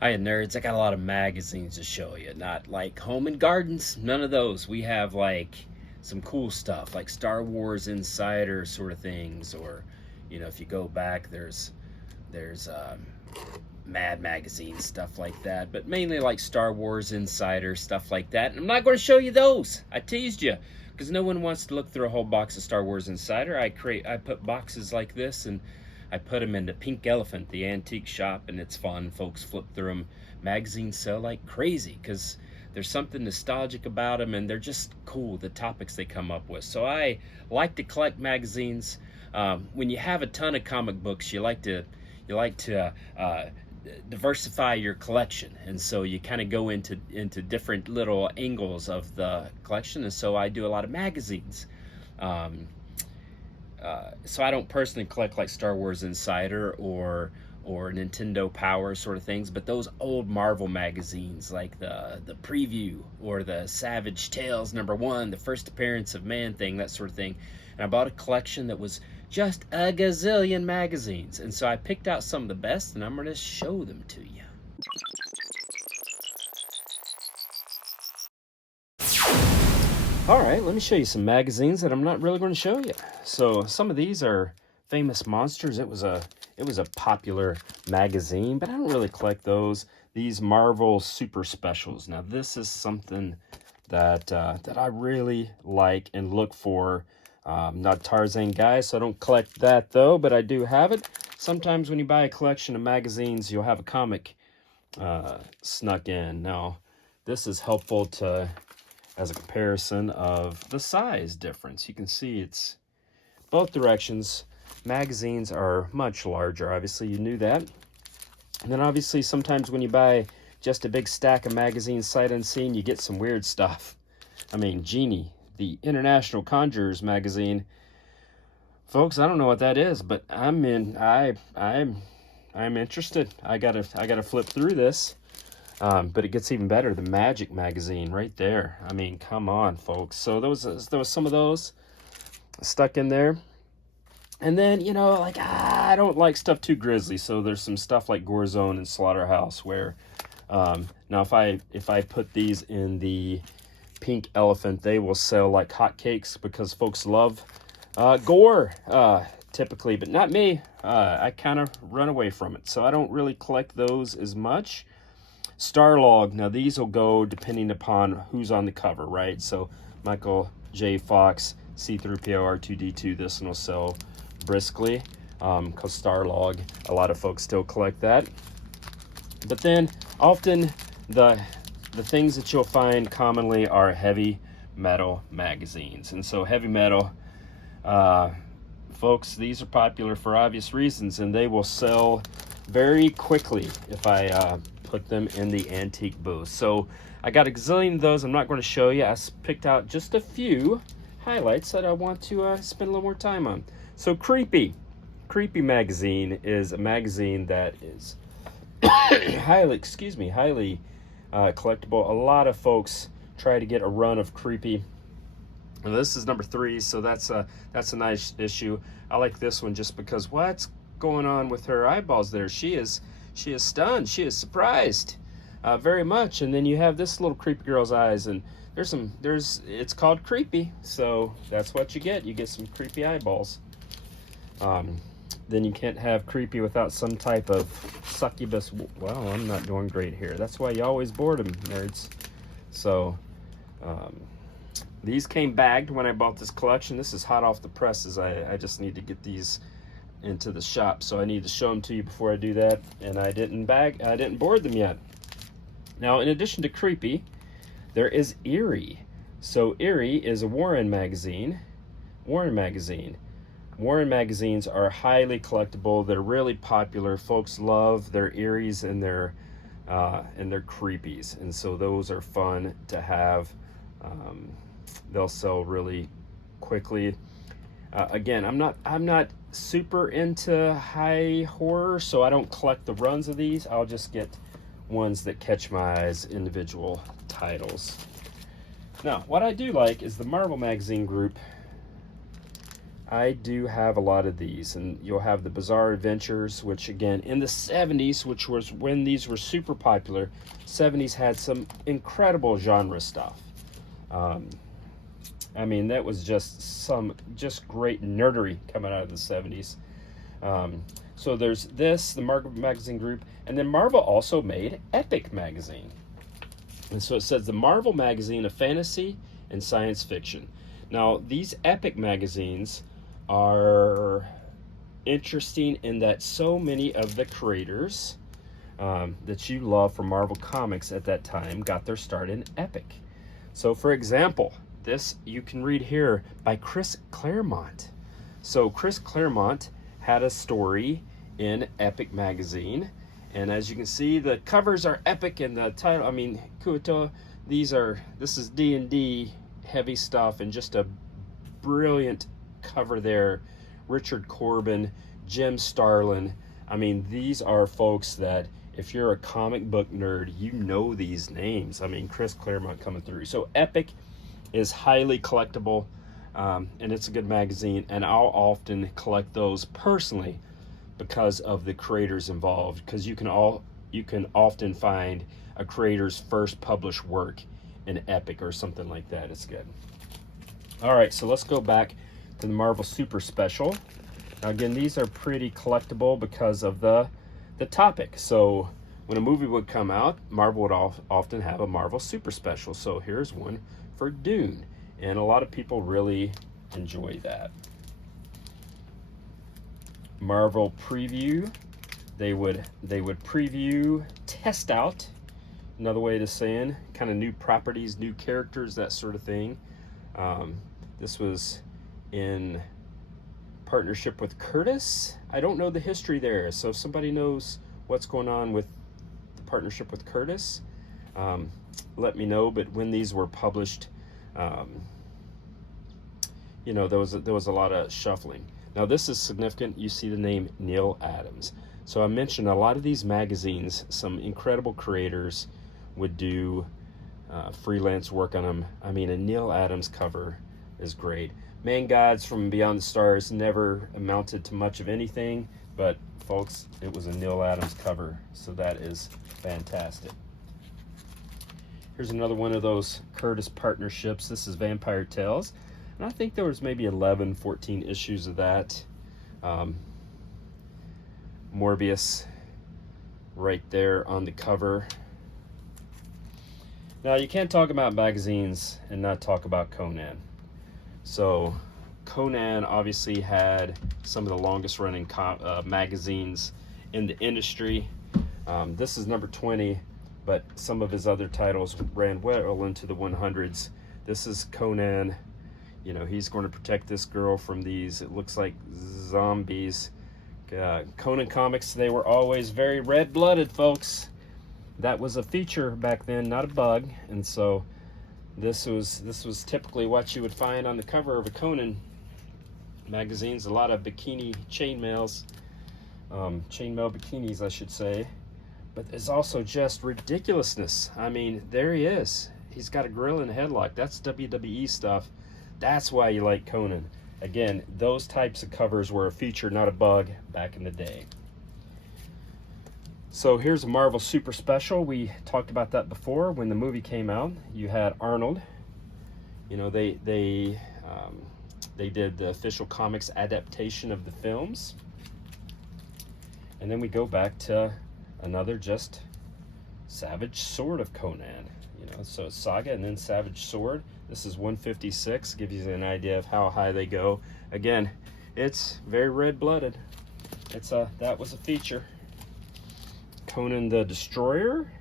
Hiya nerds, I got a lot of magazines to show you. Not like Home and Gardens, none of those. We have like some cool stuff like Star Wars Insider sort of things, or if you go back, there's Mad Magazine, stuff like that, but mainly like Star Wars Insider, stuff like that. And I'm not going to show you those. I teased you because no one wants to look through a whole box of Star Wars Insider. I put boxes like this, and I put them into Pink Elephant, the antique shop, and it's fun. Folks flip through them. Magazines sell like crazy because there's something nostalgic about them, and they're just cool, the topics they come up with. So I like to collect magazines. When you have a ton of comic books, you like to diversify your collection, and so you kind of go into different little angles of the collection. And so I do a lot of magazines. So I don't personally collect like Star Wars Insider or Nintendo Power sort of things, but those old Marvel magazines like the Preview or the Savage Tales #1, the first appearance of Man Thing, that sort of thing. And I bought a collection that was just a gazillion magazines, and so I picked out some of the best, and I'm going to show them to you. All right, let me show you some magazines that I'm not really going to show you. So some of these are Famous Monsters. It was a popular magazine, but I don't really collect those. These Marvel Super Specials. Now this is something that I really like and look for. Not a Tarzan guy, so I don't collect that though, but I do have it. Sometimes when you buy a collection of magazines, you'll have a comic snuck in. Now this is helpful as a comparison of the size difference. You can see it's both directions. Magazines are much larger, obviously, you knew that. And then obviously sometimes when you buy just a big stack of magazines sight unseen, you get some weird stuff. I mean, Genie, the International Conjurers magazine. Folks, I don't know what that is, but I'm interested. I gotta flip through this. But it gets even better. The Magic magazine right there. I mean, come on, folks. So there was some of those stuck in there. And then, I don't like stuff too grisly. So there's some stuff like Gore Zone and Slaughterhouse where, now if I put these in the Pink Elephant, they will sell like hotcakes because folks love gore, typically, but not me. I kind of run away from it. So I don't really collect those as much. Starlog, now these will go depending upon who's on the cover, right? So Michael J. Fox, C-3PO, R2-D2, this one will sell briskly, because Starlog, a lot of folks still collect that. But then often the things that you'll find commonly are heavy metal magazines. And so heavy metal, folks, these are popular for obvious reasons, and they will sell very quickly if I put them in the antique booth. So I got a gazillion of those. I'm not going to show you. I picked out just a few highlights that I want to spend a little more time on. So Creepy magazine is a magazine that is highly collectible. A lot of folks try to get a run of Creepy. And this is #3, so that's a nice issue. I like this one just because what's going on with her eyeballs there? She is stunned. She is surprised very much. And then you have this little creepy girl's eyes, and it's called Creepy, so that's what you get. You get some creepy eyeballs. Then you can't have Creepy without some type of succubus. Well, I'm not doing great here. That's why you always board them, nerds. So these came bagged when I bought this collection. This is hot off the presses. I just need to get these into the shop, so I need to show them to you before I do that. And I didn't board them yet. Now, in addition to Creepy, there is Eerie. So Eerie is a Warren magazine. Warren magazines are highly collectible. They're really popular. Folks love their Eerie's and their Creepies, and so those are fun to have. They'll sell really quickly. Again, I'm not super into high horror, so I don't collect the runs of these. I'll just get ones that catch my eyes, individual titles. Now, what I do like is the Marvel magazine group I do have a lot of these, and you'll have the Bizarre Adventures, which again in the 70s, which was when these were super popular. 70s had some incredible genre stuff. I mean, that was just great nerdery coming out of the 70s. So there's this, the Marvel Magazine group, and then Marvel also made Epic Magazine. And so it says the Marvel Magazine of Fantasy and Science Fiction. Now, these Epic magazines are interesting in that so many of the creators that you love from Marvel Comics at that time got their start in Epic. So, for example, this you can read here by Chris Claremont. So, Chris Claremont had a story in Epic magazine, and as you can see, the covers are epic, and the title, I mean, Kuto, this is D&D heavy stuff, and just a brilliant cover there. Richard Corbin, Jim Starlin. I mean, these are folks that if you're a comic book nerd, you know these names. I mean, Chris Claremont coming through. So Epic is highly collectible, and it's a good magazine, and I'll often collect those personally because of the creators involved, because you can often find a creator's first published work in Epic or something like that. It's good. All right, so let's go back to the Marvel Super Special. Now, again, these are pretty collectible because of the topic. So when a movie would come out, Marvel would often have a Marvel Super Special. So here's one for Dune, and a lot of people really enjoy that. Marvel Preview, they would preview, test out, another way of saying kind of new properties, new characters, that sort of thing. This was in partnership with Curtis. I don't know the history there, so if somebody knows what's going on with the partnership with Curtis, let me know. But when these were published, you know, there was a lot of shuffling. Now this is significant. You see the name Neil Adams. So I mentioned a lot of these magazines, some incredible creators would do freelance work on them. I mean, a Neil Adams cover is great. Man Gods from Beyond the Stars never amounted to much of anything, but folks, it was a Neil Adams cover, so that is fantastic. Here's another one of those Curtis partnerships. This is Vampire Tales, and I think there was maybe 11, 14 issues of that. Morbius right there on the cover. Now, you can't talk about magazines and not talk about Conan. So Conan obviously had some of the longest running magazines in the industry. This is number 20, but some of his other titles ran well into the 100s. This is Conan. You know, he's going to protect this girl from these, it looks like, zombies. Conan comics, they were always very red-blooded, folks. That was a feature back then, not a bug. And so this was typically what you would find on the cover of a Conan magazines. A lot of bikini chainmail bikinis, I should say. But there's also just ridiculousness. I mean, there he is. He's got a grill and a headlock. That's WWE stuff. That's why you like Conan. Again, those types of covers were a feature, not a bug, back in the day. So here's a Marvel Super Special. We talked about that before. When the movie came out, you had Arnold. You know, they did the official comics adaptation of the films. And then we go back to another just Savage Sword of Conan. You know, so it's Saga and then Savage Sword. This is 156, gives you an idea of how high they go. Again, it's very red-blooded. That was a feature. Conan the Destroyer.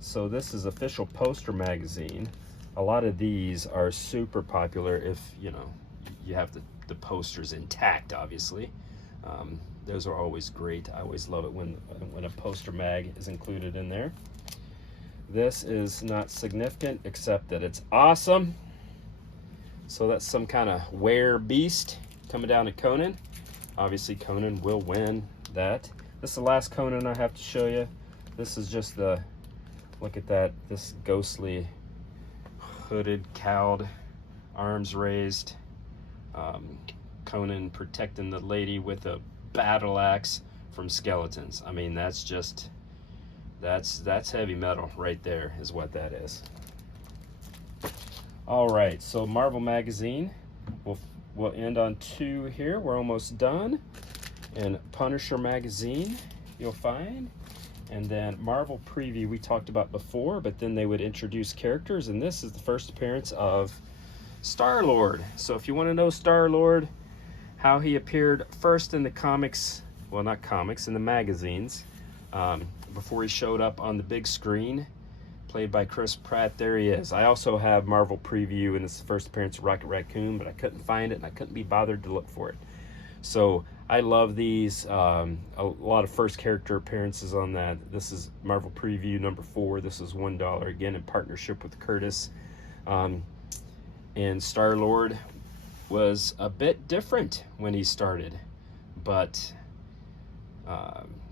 So this is official poster magazine. A lot of these are super popular if, you know, you have the posters intact, obviously. Those are always great. I always love it when a poster mag is included in there. This is not significant except that it's awesome. So that's some kind of were beast coming down to Conan. Obviously Conan will win that. This is the last Conan I have to show you. This is just look at that, this ghostly, hooded, cowled, arms raised Conan protecting the lady with a battle axe from skeletons. I mean, that's just, that's heavy metal right there is what that is. All right, so Marvel magazine, we'll end on 2 here. We're almost done. And Punisher magazine you'll find, and then Marvel preview we talked about before, but then they would introduce characters, and this is the first appearance of Star-Lord. So if you want to know Star-Lord, how he appeared first in the comics, well, not comics, in the magazines, before he showed up on the big screen, played by Chris Pratt, there he is. I also have Marvel preview, and it's the first appearance of Rocket Raccoon, but I couldn't find it, and I couldn't be bothered to look for it. So I love these, a lot of first character appearances on that. This is Marvel preview number 4. This is $1, again in partnership with Curtis. And Star-Lord was a bit different when he started, but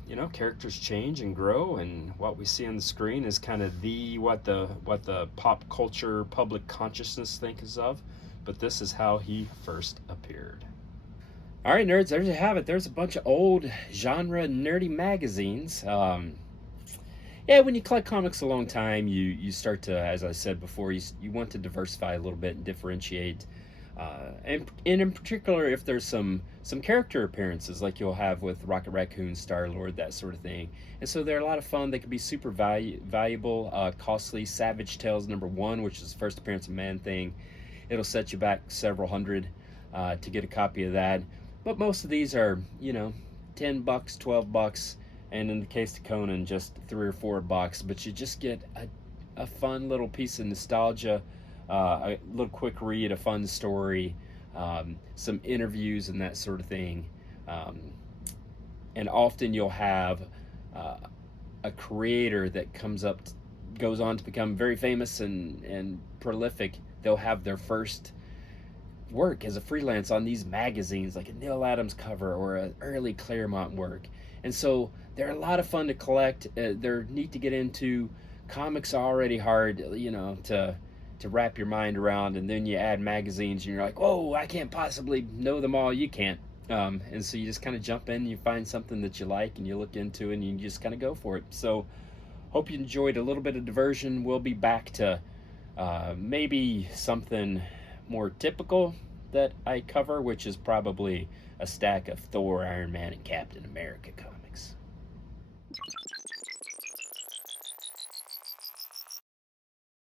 you know, characters change and grow, and what we see on the screen is kind of what the pop culture public consciousness thinks of, but this is how he first appeared. All right, nerds, there you have it. There's a bunch of old genre nerdy magazines. Yeah, when you collect comics a long time, you start to, as I said before, you want to diversify a little bit and differentiate. And in particular, if there's some character appearances like you'll have with Rocket Raccoon, Star-Lord, that sort of thing. And so they're a lot of fun. They can be super valuable, costly. Savage Tales #1, which is the first appearance of Man-Thing. It'll set you back several hundred to get a copy of that. But most of these are, you know, $10, $12, and in the case of Conan, just $3 or $4. But you just get a fun little piece of nostalgia, a little quick read, a fun story, some interviews and that sort of thing. And often you'll have a creator that goes on to become very famous and prolific. They'll have their first work as a freelance on these magazines, like a Neil Adams cover or an early Claremont work. And so they're a lot of fun to collect. They're neat to get into. Comics are already hard, you know, to wrap your mind around, and then you add magazines and you're like, whoa, I can't possibly know them all. You can't. And so you just kind of jump in and you find something that you like and you look into it and you just kind of go for it. So hope you enjoyed a little bit of diversion. We'll be back to maybe something more typical that I cover, which is probably a stack of Thor, Iron Man, and Captain America comics.